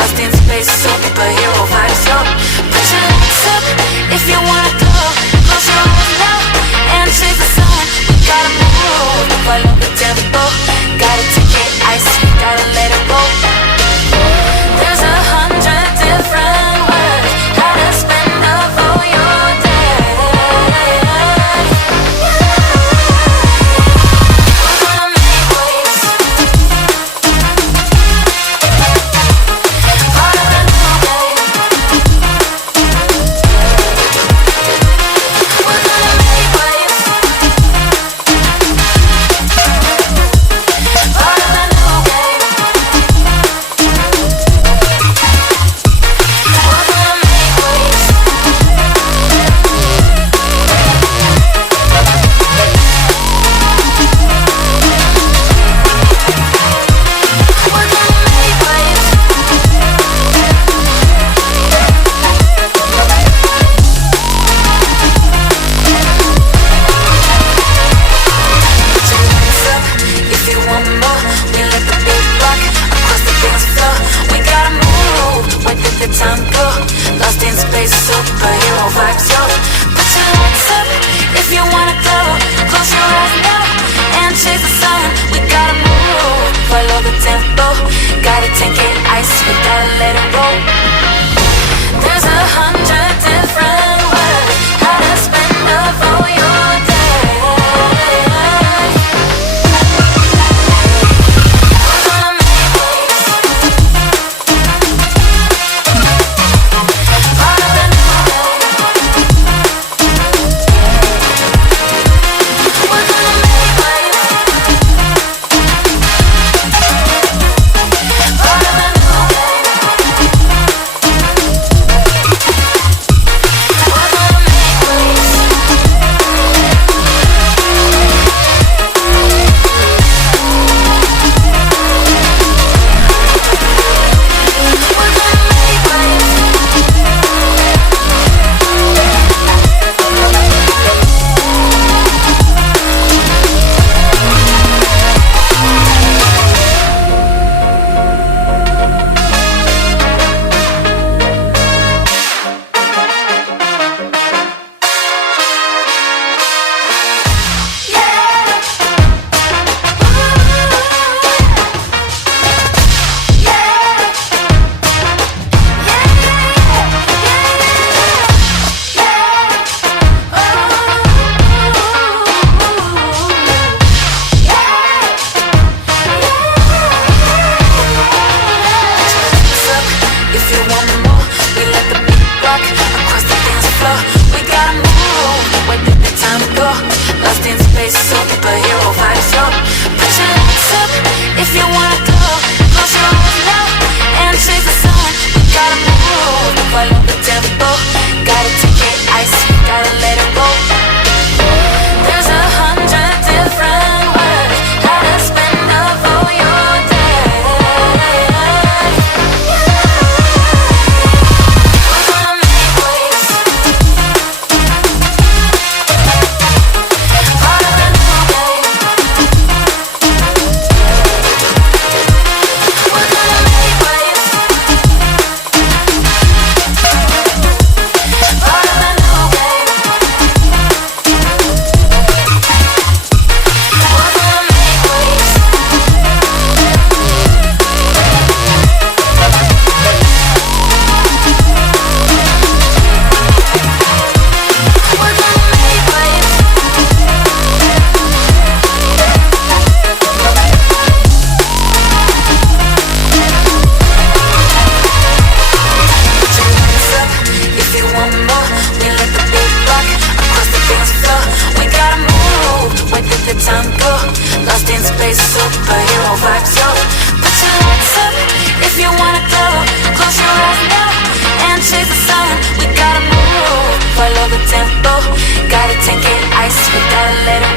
lost in space, superhero vibes, yo. Put your lights up if you wanna go. Close your eyes now and chase the sun. We gotta move, follow the tempo. Gotta take it ice, we gotta let it go. There's 100 different ways how to spend up all your day. We're gonna make waves. Part of the new day. We're gonna make waves. Part of the new game. We're gonna make waves. We're gonna make waves. Put your hands up if you want more. We let the beat rock across the dance floor. We gotta move, where did the time go? Lost in space, superhero vibes, yo. Put your hands up if you wanna go. Close your eyes now and chase the sun. We gotta move, follow the tempo. Gotta take it ice, we gotta let it go. There's 100 different ways how to spend up all your day. We're gonna make waves. Part of the new day. We're gonna make waves. Part of the new day. We're gonna make waves. We're gonna make waves. If you want more, we let the beat rock across the dance floor. We gotta move, where did the time go? Lost in space, superhero vibes, yo. Put your hands up if you wanna go. Close your eyes now and chase the sun. We gotta move, follow the tempo. Gotta take it ice, we gotta let it go. There's 100 different ways how to spend up all your day. We're gonna make waves. Part of the new day. We're gonna make waves. Part of the new game. We're gonna make waves. We're gonna make waves. Put your hands up if you want more. We let the beat rock across the dance floor. We gotta move, where did the time go? Lost in space, superhero vibes, yo. Put your hands up if you wanna go. Close your eyes now and chase the sun. We gotta move, follow the tempo. Gotta take it ice, we gotta let it